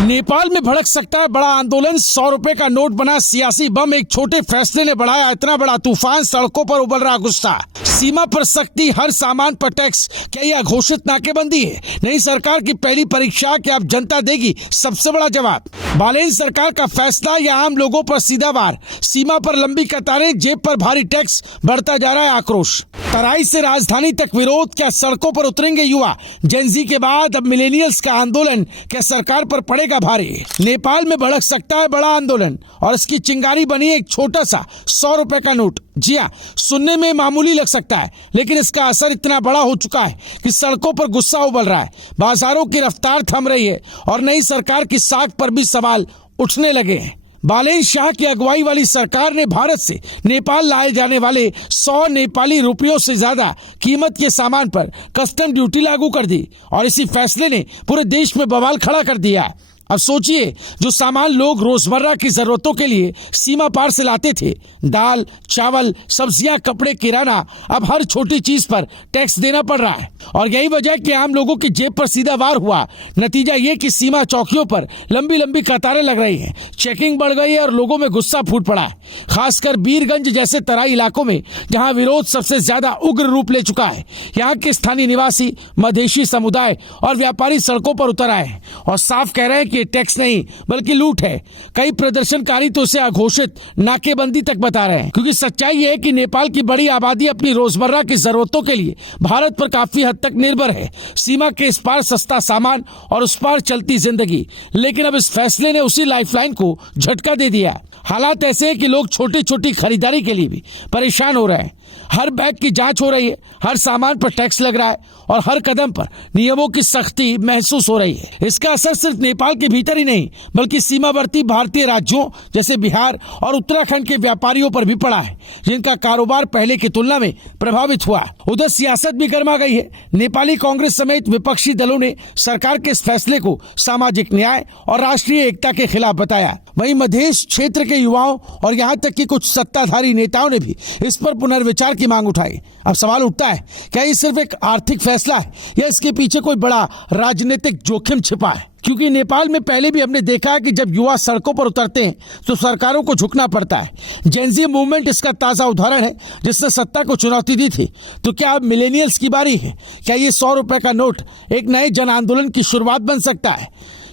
नेपाल में भड़क सकता है बड़ा आंदोलन। 100 रुपए का नोट बना सियासी बम। एक छोटे फैसले ने बढ़ाया इतना बड़ा तूफान। सड़कों पर उबल रहा गुस्सा। सीमा पर सख्ती, हर सामान पर टैक्स। क्या यह घोषित नाकेबंदी है? नई सरकार की पहली परीक्षा। क्या अब जनता देगी सबसे बड़ा जवाब? बालेन सरकार का फैसला या आम लोगों पर सीधा वार? सीमा पर लंबी कतारें, जेब पर भारी टैक्स, बढ़ता जा रहा है आक्रोश। तराई से राजधानी तक विरोध। क्या सड़कों पर उतरेंगे युवा? जेनजी के बाद अब मिलेनियल्स का आंदोलन। क्या सरकार पर पड़ेगा भारी? नेपाल में भड़क सकता है बड़ा आंदोलन और इसकी चिंगारी बनी एक छोटा सा 100 रुपए का नोट। जी हाँ, सुनने में मामूली लग सकता है, लेकिन इसका असर इतना बड़ा हो चुका है कि सड़कों पर गुस्सा उबल रहा है, बाजारों की रफ्तार थम रही है और नई सरकार की साख पर भी सवाल उठने लगे हैं। बालेन शाह की अगुवाई वाली सरकार ने भारत से नेपाल लाए जाने वाले 100 नेपाली रुपयों से ज्यादा कीमत के सामान पर कस्टम ड्यूटी लागू कर दी और इसी फैसले ने पूरे देश में बवाल खड़ा कर दिया। अब सोचिए, जो सामान लोग रोजमर्रा की जरूरतों के लिए सीमा पार से लाते थे, दाल, चावल, सब्जियां, कपड़े, किराना, अब हर छोटी चीज पर टैक्स देना पड़ रहा है और यही वजह कि आम लोगों की जेब पर सीधा वार हुआ। नतीजा ये कि सीमा चौकियों पर लंबी लंबी कतारें लग रही हैं, चेकिंग बढ़ गई है और लोगों में गुस्सा फूट पड़ा है। खासकर वीरगंज जैसे तराई इलाकों में, जहां विरोध सबसे ज्यादा उग्र रूप ले चुका है। यहाँ के स्थानीय निवासी, मधेशी समुदाय और व्यापारी सड़कों पर उतर आए हैं और साफ कह रहे हैं कि टैक्स नहीं बल्कि लूट है। कई प्रदर्शनकारी तो इसे अघोषित नाकेबंदी तक बता रहे हैं, क्योंकि सच्चाई ये है कि नेपाल की बड़ी आबादी अपनी रोजमर्रा की जरूरतों के लिए भारत पर काफी हद तक निर्भर है। सीमा के इस पार सस्ता सामान और उस पार चलती जिंदगी। लेकिन अब इस फैसले ने उसी लाइफलाइन को झटका दे दिया। हालात ऐसे हैं कि लोग छोटी छोटी खरीदारी के लिए भी परेशान हो रहे हैं। हर बैग की जांच हो रही है, हर सामान पर टैक्स लग रहा है और हर कदम पर नियमों की सख्ती महसूस हो रही है। इसका असर सिर्फ नेपाल के भीतर ही नहीं, बल्कि सीमावर्ती भारतीय राज्यों जैसे बिहार और उत्तराखंड के व्यापारियों पर भी पड़ा है, जिनका कारोबार पहले की तुलना में प्रभावित हुआ। उधर सियासत भी गर्मा गई है। नेपाली कांग्रेस समेत विपक्षी दलों ने सरकार के इस फैसले को सामाजिक न्याय और राष्ट्रीय एकता के खिलाफ बताया। वहीं मधेश क्षेत्र के युवाओं और यहाँ तक कि कुछ सत्ताधारी नेताओं ने भी इस पर पुनर्विचार की मांग उठाई। अब सवाल उठता है, क्या ये सिर्फ एक आर्थिक फैसला है या इसके पीछे कोई बड़ा राजनीतिक जोखिम छिपा है? क्योंकि नेपाल में पहले भी हमने देखा है कि जब युवा सड़कों पर उतरते हैं तो सरकारों को झुकना पड़ता है। जेनजी मूवमेंट इसका ताजा उदाहरण है, जिसने सत्ता को चुनौती दी थी। तो क्या अब मिलेनियल्स की बारी है? क्या ये 100 रुपए का नोट एक नए जन आंदोलन की शुरुआत बन सकता है?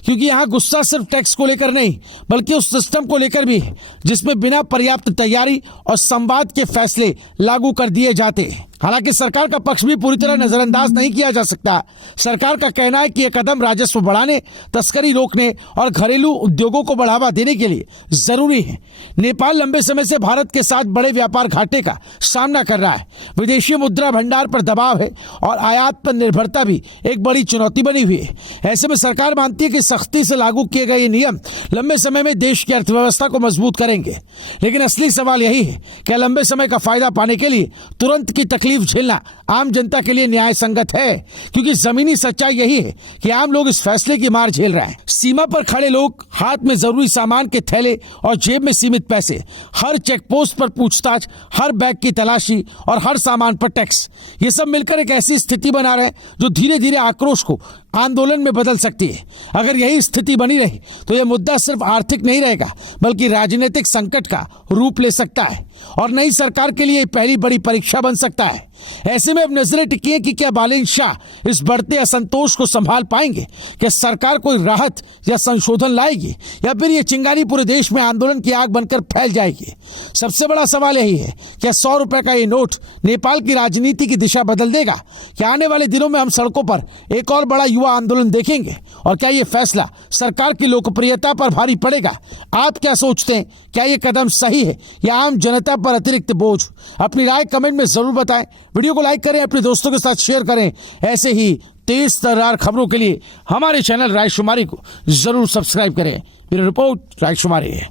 क्योंकि यहाँ गुस्सा सिर्फ टैक्स को लेकर नहीं, बल्कि उस सिस्टम को लेकर भी है जिसमें बिना पर्याप्त तैयारी और संवाद के फैसले लागू कर दिए जाते हैं। हालांकि सरकार का पक्ष भी पूरी तरह नजरअंदाज नहीं किया जा सकता। सरकार का कहना है कि यह कदम राजस्व बढ़ाने, तस्करी रोकने और घरेलू उद्योगों को बढ़ावा देने के लिए जरूरी है। नेपाल लंबे समय से भारत के साथ बड़े व्यापार घाटे का सामना कर रहा है। विदेशी मुद्रा भंडार पर दबाव है और आयात पर निर्भरता भी एक बड़ी चुनौती बनी हुई है। ऐसे में सरकार मानती है कि सख्ती से लागू किए गए ये नियम लंबे समय में देश की अर्थव्यवस्था को मजबूत करेंगे। लेकिन असली सवाल यही है, क्या लंबे समय का फायदा पाने के लिए तुरंत की तकलीफ झेलना आम जनता के लिए न्याय संगत है? क्योंकि जमीनी सच्चाई यही है कि आम लोग इस फैसले की मार झेल रहे हैं। सीमा पर खड़े लोग, हाथ में जरूरी सामान के थैले और जेब में सीमित पैसे, हर चेक पोस्ट पर पूछताछ, हर बैग की तलाशी और हर सामान पर टैक्स। ये सब मिलकर एक ऐसी स्थिति बना रहे हैं जो धीरे धीरे आक्रोश को आंदोलन में बदल सकती है। अगर यही स्थिति बनी रही तो यह मुद्दा सिर्फ आर्थिक नहीं रहेगा, बल्कि राजनीतिक संकट का रूप ले सकता है और नई सरकार के लिए पहली बड़ी परीक्षा बन सकता है। ऐसे में अब नजरें टिकी हैं कि क्या बालेन शाह इस बढ़ते असंतोष को संभाल पाएंगे? क्या सरकार कोई राहत या संशोधन लाएगी या फिर ये चिंगारी पूरे देश में आंदोलन की आग बनकर फैल जाएगी? सबसे बड़ा सवाल यही है, क्या 100 रुपए का ये नोट नेपाल की राजनीति की दिशा बदल देगा? क्या आने वाले दिनों में हम सड़कों पर एक और बड़ा युवा आंदोलन देखेंगे? और क्या ये फैसला सरकार की लोकप्रियता पर भारी पड़ेगा? आप क्या सोचते हैं? क्या ये कदम सही है या आम जनता पर अतिरिक्त बोझ? अपनी राय कमेंट में जरूर बताएं। वीडियो को लाइक करें, अपने दोस्तों के साथ शेयर करें। ऐसे ही तेज तर्रार खबरों के लिए हमारे चैनल रायशुमारी को जरूर सब्सक्राइब करें। मेरी रिपोर्ट रायशुमारी है।